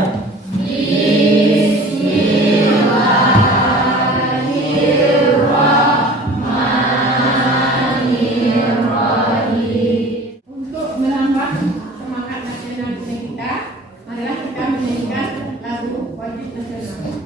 dimulai. Untuk menambah semangat nasionalisme kita, marilah kita menyanyikan lagu wajib nasional.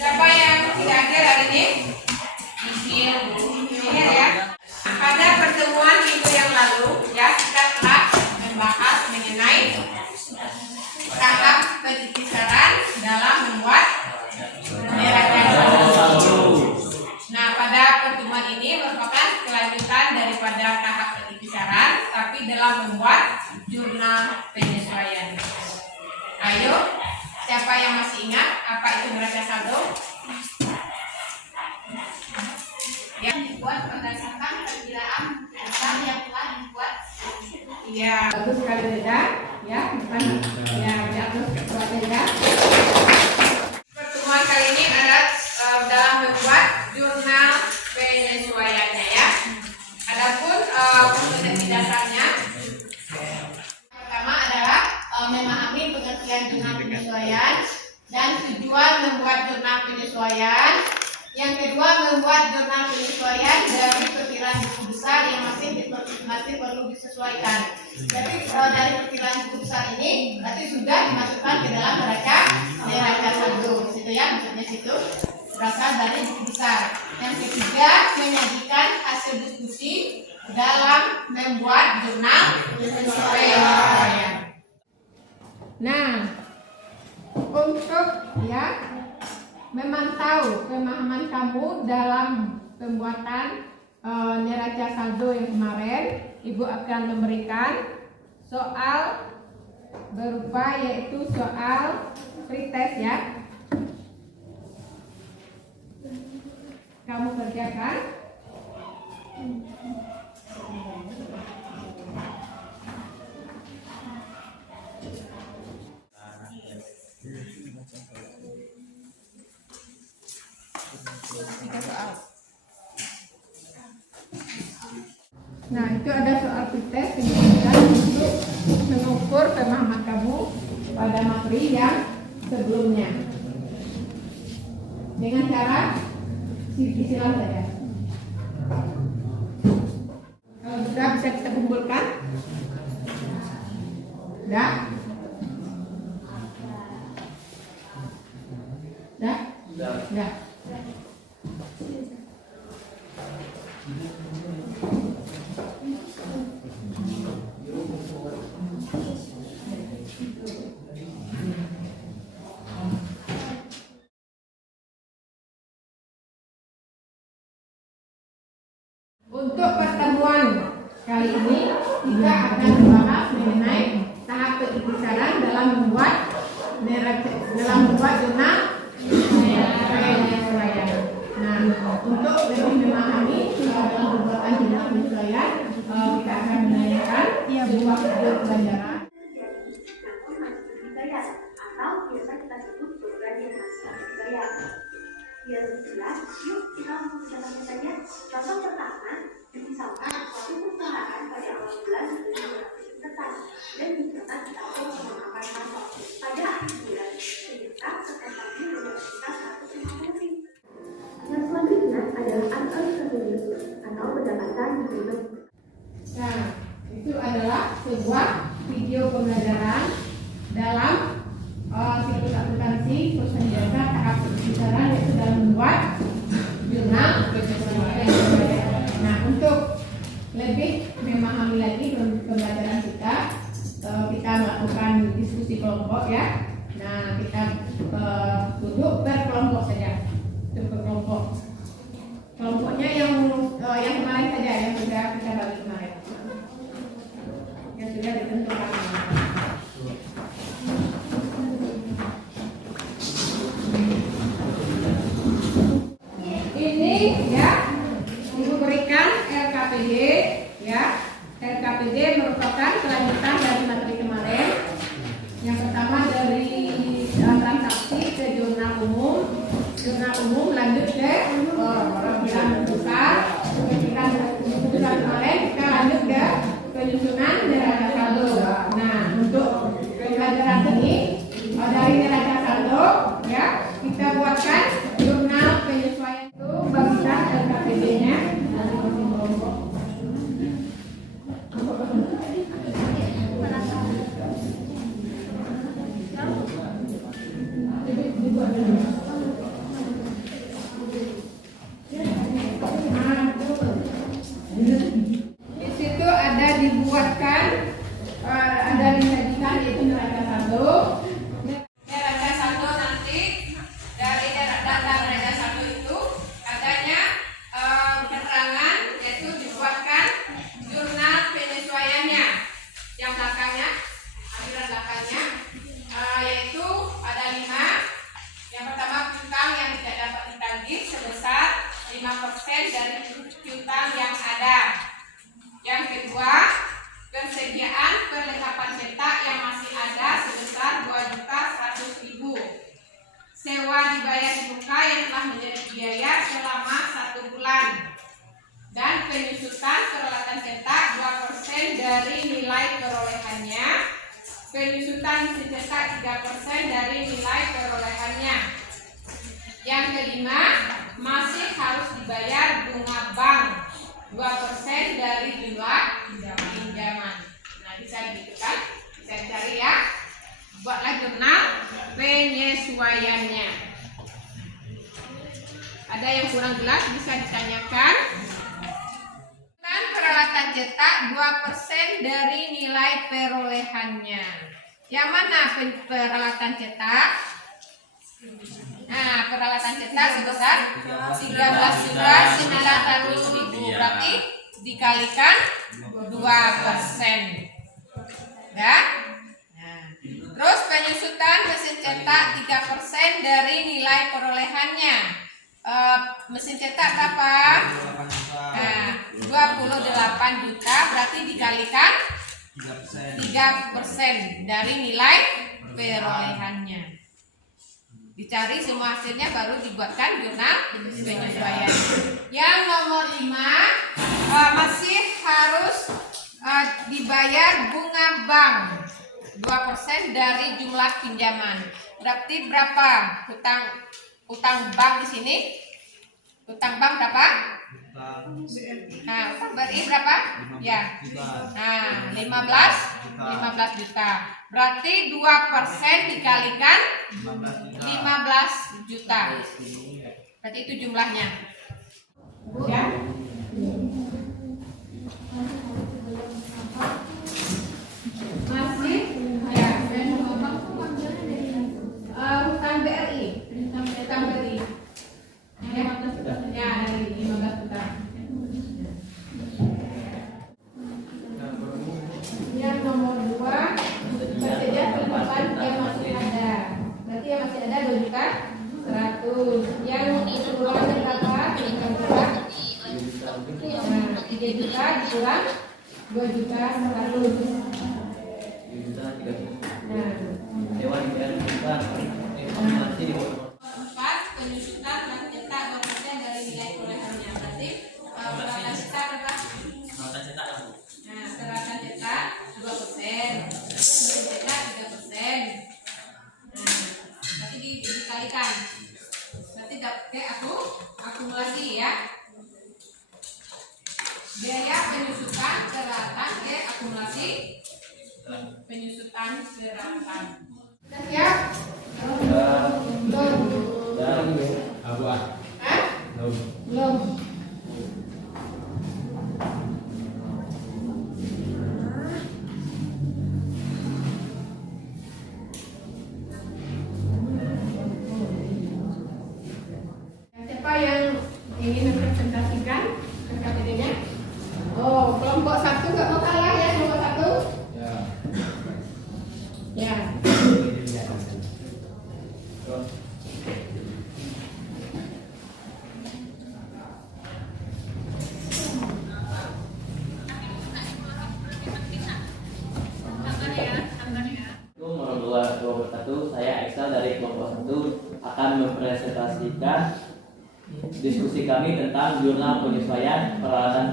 Siapa yang tidak hadir hari ini? Ini ya. Pada pertemuan minggu yang lalu, ya kita telah membahas mengenai tahap kejujuran dalam membuat neraca saldo. Nah, pada pertemuan ini merupakan kelanjutan daripada tahap kejujuran, tapi dalam membuat jurnal penyesuaian. Ayo, siapa yang masih ingat apa itu neraca saldo? Yang dibuat berdasarkan perkiraan dasar yang telah dibuat. Iya, bagus sekali beda. Ya, bukan ya, bagus beda. Pertemuan kali ini adalah dalam membuat jurnal penyesuaiannya ya. Adapun kompetensi dasarnya pertama adalah memahami pengertian jurnal penyesuaian dan tujuan membuat jurnal penyesuaian. Yang kedua, membuat jurnal penyesuaian dari perkiraan buku besar yang masih perlu disesuaikan. Jadi dari perkiraan buku besar ini berarti sudah dimasukkan ke dalam neraca saldo. Di situ ya, maksudnya situ berasal dari buku besar. Yang ketiga, menyajikan hasil diskusi dalam membuat jurnal penyesuaian. Nah, untuk ya memantau pemahaman kamu dalam pembuatan neraca saldo yang kemarin, Ibu akan memberikan soal berupa yaitu soal pretest ya. Kamu kerjakan. Nah, itu ada soal pretest yang diberikan untuk mengukur pemahaman kamu pada materi yang sebelumnya. Dengan cara silang saja. Kalau sudah bisa kita kumpulkan. Sudah? Sudah? Sudah. Untuk pertemuan kali ini kita akan membahas mengenai tahap kejujuran dalam membuat jurnal penyesuaian. Nah, untuk lebih memahami dalam pembuatan jurnal penyesuaian, kita akan menanyakan sebuah video pelajaran. Atau biasa kita sebut program yang masih dibayar. Biar lebih jelas, yuk kita mengerjakannya saja. Contoh pertama, misalkan suatu perusahaan pada awal bulan sudah tetap dan dicatat di tahun menggunakan masuk pada akhir bulan sehingga terkendali universitas 150.000. Yang selanjutnya adalah unearned revenue atau pendapatan di. Nah, itu adalah sebuah video pembelajaran dalam siklus akuntansi perusahaan jasa tahap kejujuran yaitu dalam membuat jurnal penyesuaian. Nah, untuk lebih memahami lagi pembelajaran kita melakukan diskusi kelompok ya. Nah, kita duduk berkelompok saja, berkelompok. Kelompoknya yang kemarin saja yang sudah kita bagi kemarin, yang sudah ditentukan. Ini ya, Ibu berikan LKPD ya. LKPD merupakan kelanjutan jurnal umum lanjut ke perwakilan besar. Keputusan kemarin kita lanjut ke penyusunan neraca saldo. Nah, untuk pelajaran ini dari neraca saldo ya kita buatkan jurnal penyesuaian itu bagikan LKPD-nya. Di situ ada dibuatkan, ada disajikan yaitu neraca saldo. Neraca saldo nanti dari data neraca saldo itu adanya keterangan yaitu dibuatkan jurnal penyesuaiannya. Yang belakangnya, akhiran belakangnya, yaitu ada 5. Yang pertama piutang yang tidak dapat ditagih sebesar 5% dari piutang yang ada. Yang kedua, persediaan perlengkapan cetak yang masih ada sebesar 2.100.000. Sewa dibayar di muka yang telah menjadi biaya selama 1 bulan. Dan penyusutan peralatan cetak 2% dari nilai perolehannya. Penyusutan mesin cetak 3% dari nilai perolehannya. Yang kelima, masih harus dibayar bunga bank 2% dari jumlah pinjaman. Nah, bisa gitu kan? Bisa dicari ya. Buatlah jurnal penyesuaiannya. Ada yang kurang jelas bisa ditanyakan. Dan peralatan cetak 2% dari nilai perolehannya. Yang mana peralatan cetak? Nah, peralatan cetak sebesar 13.900.000, berarti dikalikan 2%. Ya. Nah, terus penyusutan mesin cetak 3% dari nilai perolehannya. Mesin cetak berapa? Nah, 28 juta, berarti dikalikan 3% dari nilai perolehannya. Dicari semua hasilnya baru dibuatkan jurnal penyesuaian. Yang nomor 5 masih harus dibayar bunga bank 2% dari jumlah pinjaman. Berarti berapa utang bank di sini? Utang bank berapa? Nah, utang BRI berapa? Ya. Nah, 15 juta. Berarti 2% dikalikan 15 juta. Berarti itu jumlahnya. Ya. Masih ya, hutang BRI. Hutang BRI. Ya, 15 juta. Yang nomor 2, persediaan penghutang yang masih ada. Berarti yang masih ada 2.100.000. Yang dikurangi berapa? 3 juta. Nah, 3 juta dikurang 2.100.000. Nah, Dewan kita masih di bawah. 4, penyusutan dan cetak 2% dari nilai perolehannya. Berarti peralatan cetak berapa? Nah, peralatan cetak 2%, mesin cetak 3%. Nah, berarti dikalikan. Berarti dapat akumulasi ya. Biaya penyusutan peralatan ke akumulasi penyusutan peralatan. Sudah siap? Belum. Hah? Belum. Siapa yang ingin mempresentasikan KPD-nya? Oh, kelompok 1 nggak mau kalah ya, kelompok 1? Ya. Assalamualaikum warahmatullahi wabarakatuh. Saya Eksal dari kelompok 1. akan mempresentasikan diskusi kami tentang jurnal penyesuaian peralatan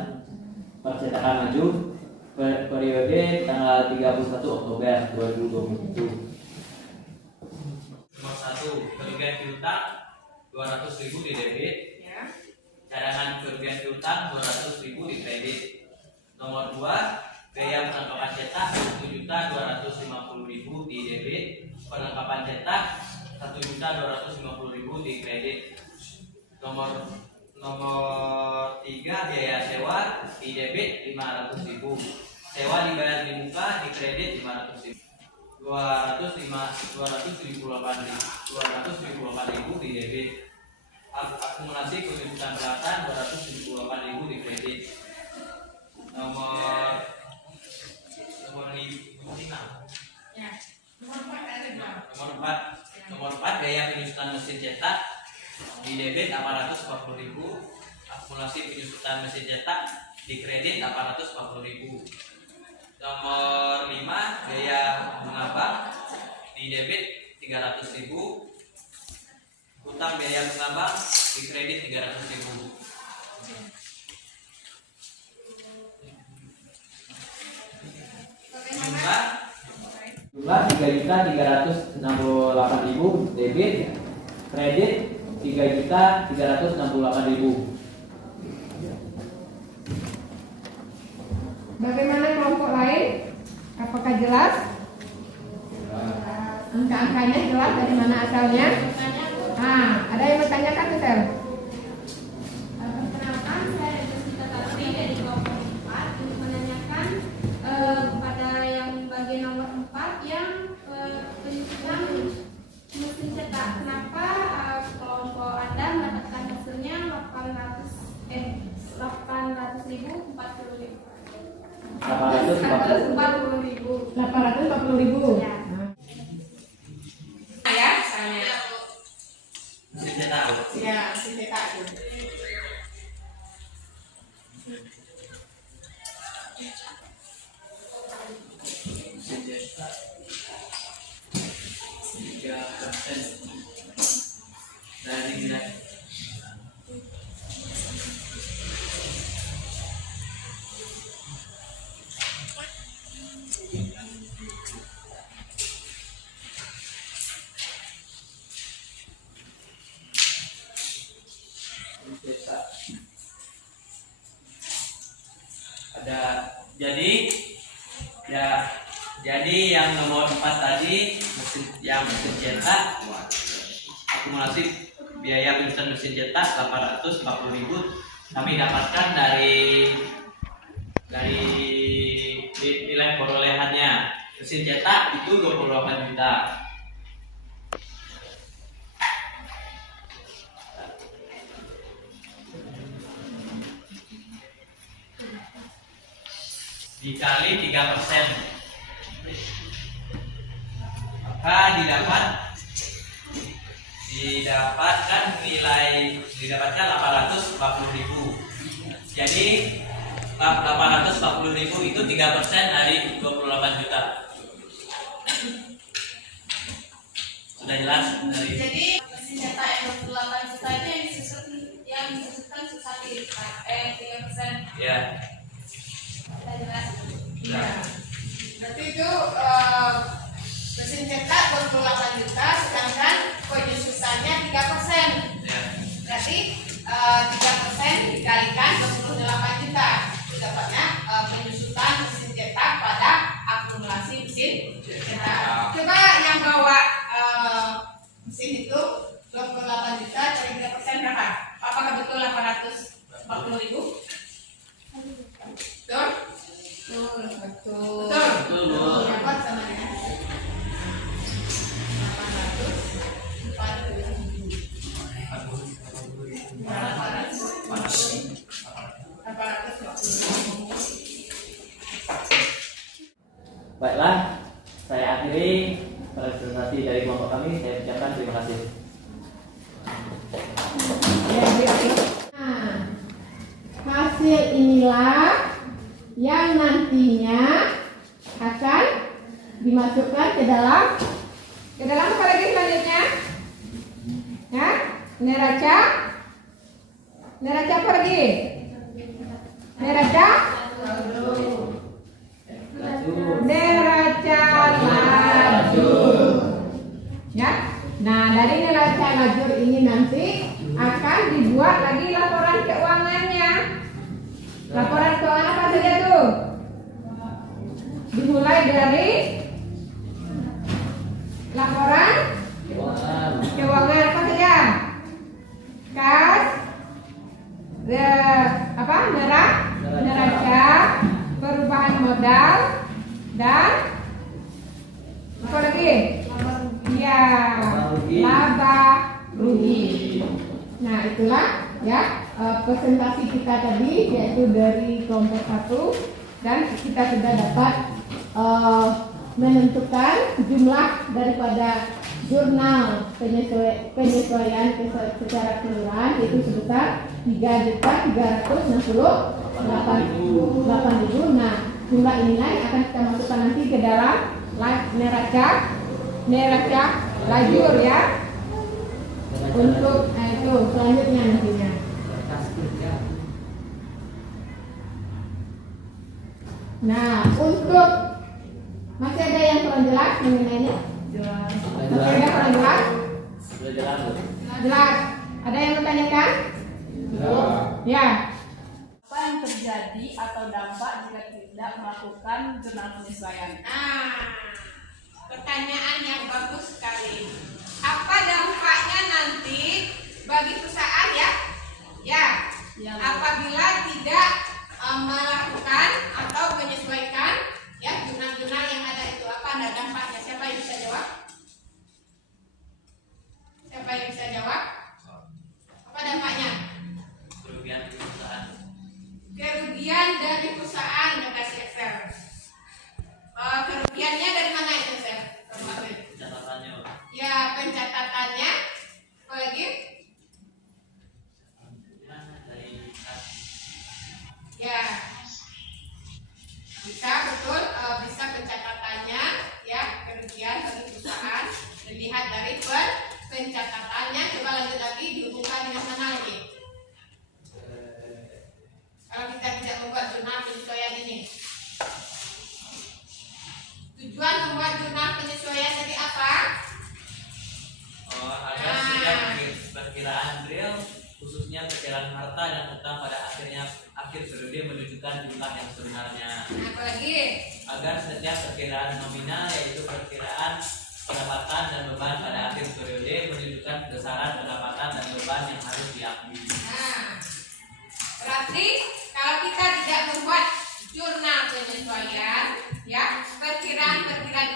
percetakan maju periode tanggal 31 Oktober 2021. Nomor 1, kerugian piutang 200.000 di debit. Cadangan kerugian piutang 200.000 di kredit. Nomor 2, biaya perlengkapan cetak 1.250.000 di debit. Perlengkapan cetak 1.250.000 di kredit. Nomor 3, biaya sewa di debit 500.000. Sewa dibayar di muka, di kredit 500.000. 278.000 di debit. Akumulasi kebutuhan peralatan 278.000 di kredit. Nomor 4, biaya penyusutan mesin cetak di debit 840.000. Akumulasi penyusutan mesin cetak di kredit 840.000. Nomor 5, biaya bunga bank di debit 300.000. Utang biaya bunga bank di kredit 300.000. Jumlah 3.368.000 debit, kredit 3.368.000. Bagaimana kelompok lain? Apakah jelas? Angka-angkanya jelas dari mana asalnya? Ada yang bertanyakan tuh, Sel? Perkenalkan, saya Jessica Tarsi dari kelompok 4 untuk menanyakan pada yang bagian nomor 4 yang penyusunan mesin cetak. Kenapa kelompok Anda mendapatkan hasilnya 800.000 40.000? 840.000. Ya. Ya, misalnya. Mesin cetak. Ya, mesin cetak itu. Mesin cetak 3% dari nilai. Jadi yang nomor 4 tadi mesin cetak, akumulasi biaya penyusutan mesin cetak 840.000 kami dapatkan dari nilai perolehannya. Mesin cetak itu 28 juta. Dikali 3%, maka didapatkan 840.000. Jadi 840.000 itu 3% dari 28 juta. Sudah jelas dari. Jadi mesin cetak yang 28 juta itu yang disusutkan susati 3%. Ya. Sudah jelas. Ya. Berarti itu mesin cetak 28 juta, sedangkan penyusutannya 3%. Ya. Berarti 3% dikalikan 28 juta. Itu dapatnya penyusutan mesin cetak pada akumulasi mesin cetak. Coba yang bawa mesin itu 28 juta dari 3% berapa? Apakah betul 840.000? Betul? Betul. Betul. Dapat samanya. 840.000. Baiklah, saya akhiri presentasi dari kelompok kami. Saya ucapkan terima kasih. Hasil inilah yang nantinya akan dimasukkan ke dalam apa lagi selanjutnya? Ya, neraca. Neraca apa lagi? Neraca. Neraca lajur. Ya. Nah, dari neraca lajur ini nanti akan dibuat lagi laporan keuangannya. Laporan keuangan apa saja tuh? Dimulai dari laporan keuangan apa saja? Kas, neraca, perubahan modal, dan apa lagi? Ya, laba rugi. Nah, itulah ya presentasi kita tadi, yaitu dari kelompok 1, dan kita sudah dapat menentukan jumlah daripada jurnal penyesuaian secara keseluruhan, yaitu sebesar 3.368.000. Nah, jumlah inilah yang akan kita masukkan nanti ke dalam neraca lajur ya. Untuk itu selanjutnya nantinya. Nah, untuk masih ada yang kurang jelas mengenainya? Masih ada kurang jelas? Sudah jelas. Jelas. Ada yang bertanyakan? Ya. Apa yang terjadi atau dampak jika tidak melakukan jurnal penyesuaian? Nah, pertanyaan yang bagus sekali. Apa dampaknya nanti bagi perusahaan ya? Ya. Apabila tidak melakukan atau menyesuaikan ya jurnal-jurnal yang ada itu, apa ada dampaknya? Siapa yang bisa jawab? Siapa yang bisa jawab? Apa dampaknya? Kerugian perusahaan. Kerugian dari perusahaan kasih Excel. Kerugiannya dari mana itu Excel? Catatannya. Ya, pencatatannya. Apa lagi? Dari Ya, bisa betul, bisa pencatatannya ya, kerugian bagi perusahaan dilihat dari pencatatannya. Coba lanjut lagi, dihubungkan dengan mana lagi? Kalau kita tidak membuat jurnal penyesuaian ini, tujuan membuat jurnal penyesuaian jadi apa? Agar setiap perkiraan real, khususnya perkiraan harta dan utang pada akhir periode menunjukkan jumlah yang sebenarnya. Nah, apa lagi? Agar setiap perkiraan nominal, yaitu perkiraan pendapatan dan beban pada akhir periode, menunjukkan besaran pendapatan dan beban yang harus diakui. Nah, berarti kalau kita tidak membuat jurnal penyesuaian, ya perkiraan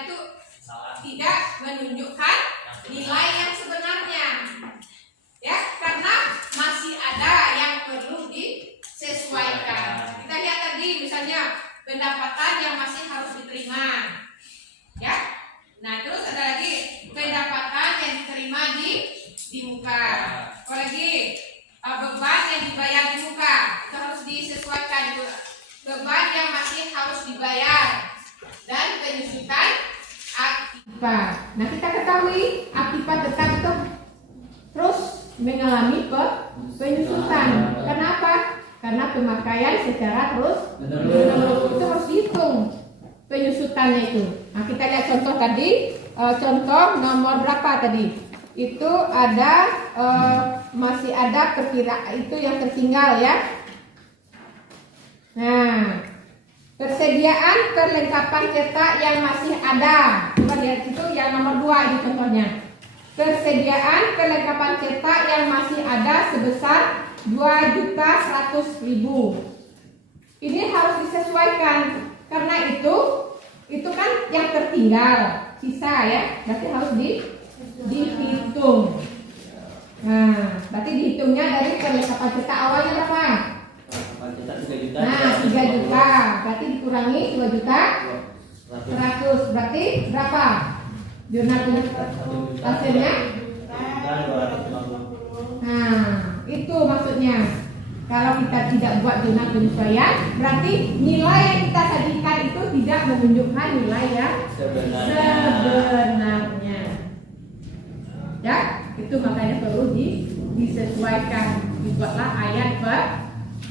itu Salah. tidak menunjukkan nilai yang sebenarnya, ya, karena masih ada yang perlu disesuaikan. Kita lihat tadi misalnya pendapatan yang masih harus diterima, ya. Nah, terus ada lagi pendapatan yang diterima di muka. Apalagi beban yang dibayar di muka itu harus disesuaikan itu. Beban yang masih harus dibayar dan penyusutan aktiva. Nah, kita ketahui aktiva tetap itu terus mengalami penyusutan. Kenapa? Karena pemakaian secara terus itu harus dihitung penyusutannya itu. Nah, kita lihat contoh tadi, contoh nomor berapa tadi? Itu ada masih ada perkiraan itu yang tertinggal ya. Nah, persediaan perlengkapan cetak yang masih ada. Coba lihat itu yang nomor 2 ini contohnya. Persediaan perlengkapan cetak yang masih ada sebesar 2.100.000. Ini harus disesuaikan karena itu kan yang tertinggal sisa ya, berarti harus dihitung. Nah, berarti dihitungnya dari perlengkapan cetak awalnya berapa? Cetak 3 juta. Nah, 3 juta, berarti dikurangi 2.100.000, berarti berapa? Jurnal hasilnya? Nah, itu maksudnya. Kalau kita tidak buat jurnal penyesuaian, berarti nilai yang kita sajikan itu tidak menunjukkan nilai yang sebenarnya. Ya, itu makanya perlu disesuaikan. Dibuatlah ayat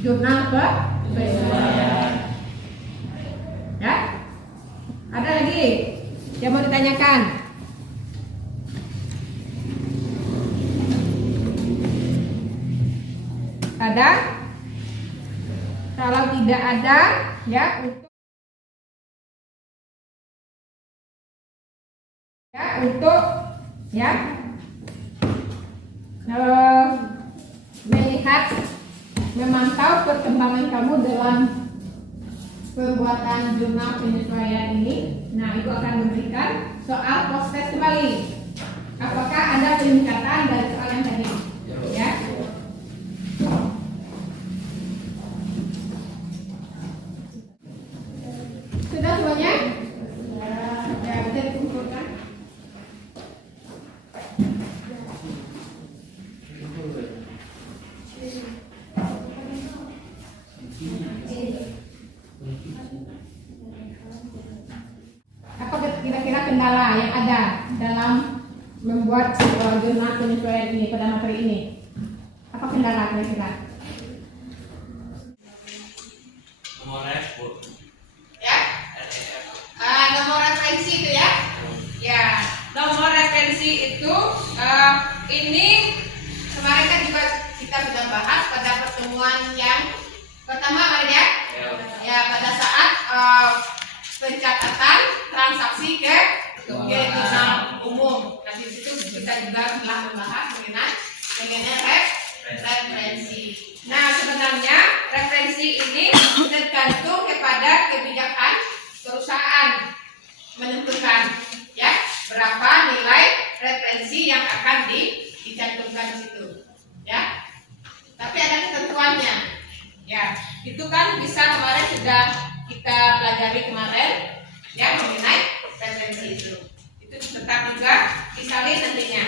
jurnal penyesuaian. Ya, ada lagi yang mau ditanyakan? Ada? Kalau tidak ada, ya untuk melihat, memantau perkembangan kamu dalam pembuatan jurnal penyesuaian ini. Nah, itu akan memberikan soal proses kembali. Apakah ada peningkatan dari soal yang tadi? Ya. Sudah semuanya? Ya, bisa dikumpulkan. Apa kira-kira kendala yang ada dalam membuat jurnal penyesuaian ini pada materi ini? Apa kendala kira-kira? Nomor F, Bu. Ya? Nomor referensi itu ya? Ya, nomor referensi itu ini kemarin kan juga kita sudah bahas pada pertemuan yang pertama kemarin ya? Ya, pada saat pencatatan transaksi ke jurnal umum. Nah, di situ kita juga telah membahas mengenai referensi. Nah, sebenarnya referensi ini tergantung kepada kebijakan perusahaan menentukan ya berapa nilai referensi yang akan dicantumkan di situ. Ya. Tapi ada ketentuannya. Ya, itu kan bisa kemarin sudah kita pelajari kemarin ya mengenai referensi itu. Itu tetap juga disalin nantinya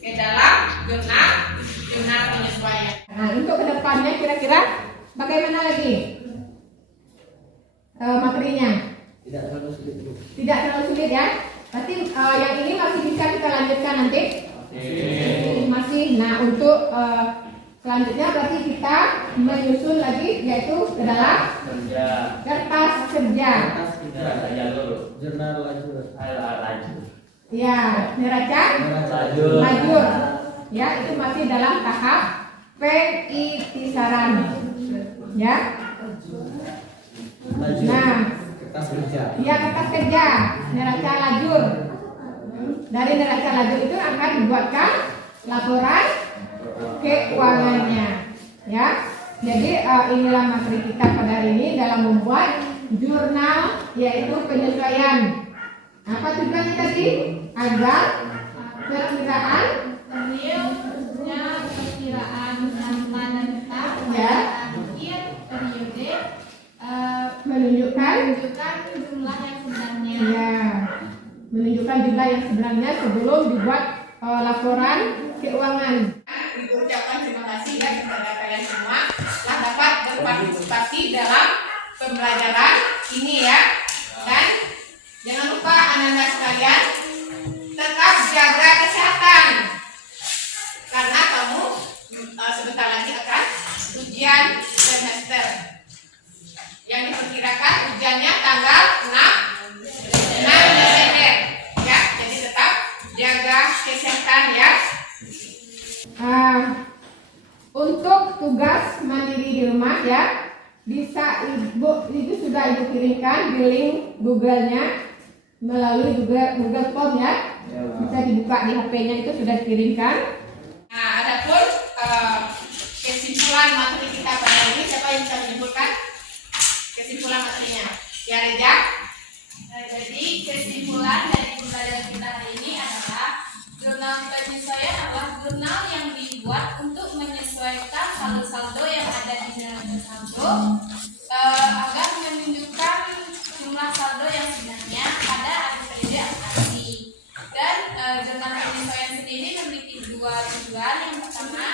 ke dalam jurnal penyesuaian. Nah, untuk kedepannya kira-kira bagaimana lagi materinya? Tidak terlalu sulit. Tidak terlalu sulit ya. Berarti yang ini masih bisa kita lanjutkan nanti. Masih. Nah, untuk selanjutnya berarti kita menyusun lagi yaitu ke dalam kertas kerja. Jurnal lajur. Ya, neraca lajur. Ya, itu masih dalam tahap peitisaran. Ya. Nah, Kertas kerja. ya kertas kerja, neraca lajur. Dari neraca lajur itu akan dibuatkan laporan keuangannya. Ya. Jadi inilah materi kita pada hari ini dalam membuat jurnal yaitu penyesuaian. Apa tujuannya tadi? Agar perkiraan Khususnya perkiraan harta dan tetap ya akhir periode menunjukkan jumlah yang sebenarnya. ya menunjukkan jumlah yang sebenarnya sebelum dibuat laporan keuangan. Ucapkan terima kasih ya kepada kalian semua telah dapat berpartisipasi dalam pembelajaran ini ya. Dan jangan lupa anak-anak sekalian tetap jaga kesehatan karena kamu sebentar lagi akan ujian semester yang diperkirakan ujiannya tanggal 6 Desember ya. Jadi tetap jaga kesehatan ya. Untuk tugas mandiri di rumah ya bisa ibu sudah ibu kirimkan di link Google-nya melalui Google Form ya. Bisa dibuka di HP-nya, itu sudah dikirimkan. Nah, adapun kesimpulan materi kita pada hari ini, siapa yang bisa menyimpulkan kesimpulan materinya? Ya, Reja. Jadi kesimpulan dari pembelajaran kita hari ini adalah jurnal penyesuaian adalah jurnal yang dibuat untuk menyesuaikan saldo-saldo yang ada di neraca saldo agar menunjukkan jumlah saldo yang sebenarnya pada akhir periode akuntansi. Dan jurnal penyesuaian sendiri memiliki dua tujuan. Yang pertama,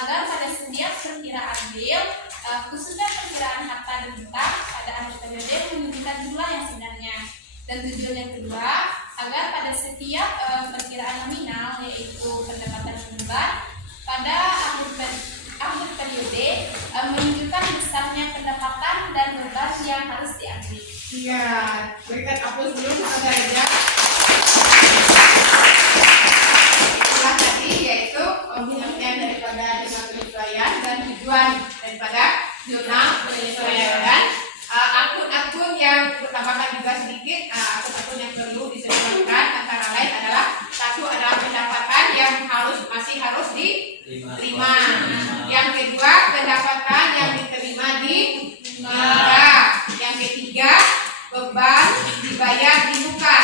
agar pada setiap perkiraan real, khususnya perkiraan harta dan tetap pada akhir periode menunjukkan jumlah yang sebenarnya. Dan tujuan yang kedua, agar pada setiap perkiraan nominal yaitu pendapatan bulan pada akhir periode menunjukkan besarnya pendapatan dan beban yang harus diambil. Iya, berikan aplaus dulu kepada Reza. Itulah tadi yaitu pengertian daripada jurnal penyesuaian dan tujuan daripada jurnal penyesuaian dan akun-akun yang bertambahkan juga sedikit. Akun-akun yang perlu disebutkan antara lain adalah satu adalah pendapatan yang masih harus diterima. Yang kedua pendapatan yang diterima di negara. Yang ketiga beban dibayar di muka.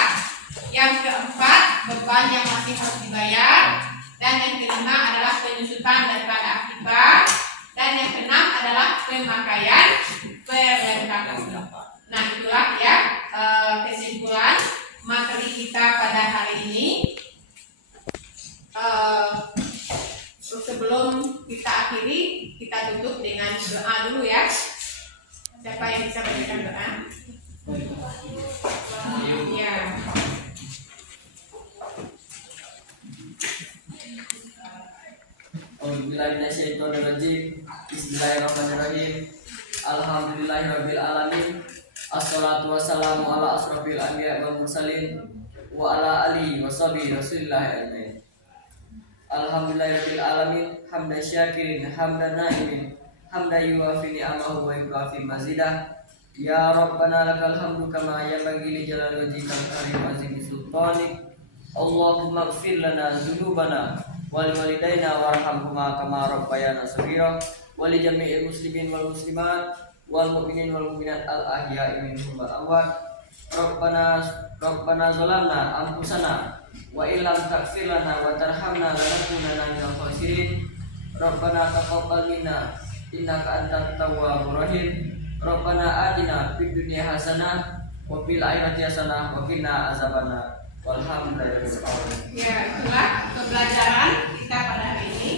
Yang keempat beban yang masih harus dibayar. Dan yang kelima adalah penyusutan daripada akibat. Dan yang keenam adalah pemakaian perlengkapan. Nah itulah ya kesimpulan materi kita pada hari ini. Sebelum kita akhiri, kita tutup dengan doa dulu ya. Siapa yang bisa berikan doa? Ya. Bismillahirrahmanirrahim. Alhamdulillahirabbil alamin. Assalatu wassalamu ala asrofil anbiya wal mursalin wa ala alihi washabihi rasulillah ajmain. Alhamdulillahirabbil alamin, hamdan syakirin, hamdan naimin, hamdan yuwafi ni'amahu wa yukafi mazidah. Ya Rabbana lakal hamdu kama yanbaghi li jalali wajhikal karim wa azimi sultanik. Allahumma ighfir lana dzunubana wal walidayna warhamhuma kama rabbayana shaghira wa li jami'il muslimin wal muslimat wal mu'minin wal mu'minat al ahya'i minhum wal amwat. Rabbana zalamna anfusana wa illam taghfir lana wa tarhamna lanakunanna minal khasirin. Rabbana taqabbal minna innaka antat tawwabur rahim. Rabbana atina fid dunya hasanah wa fil akhirati hasanah wa qina azabannar. Walhamdulillahirabbil alamin. Ya, itulah pembelajaran kita pada hari ini.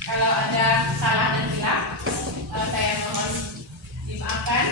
Kalau ada salah dan hilaf, saya mohon dimaafkan.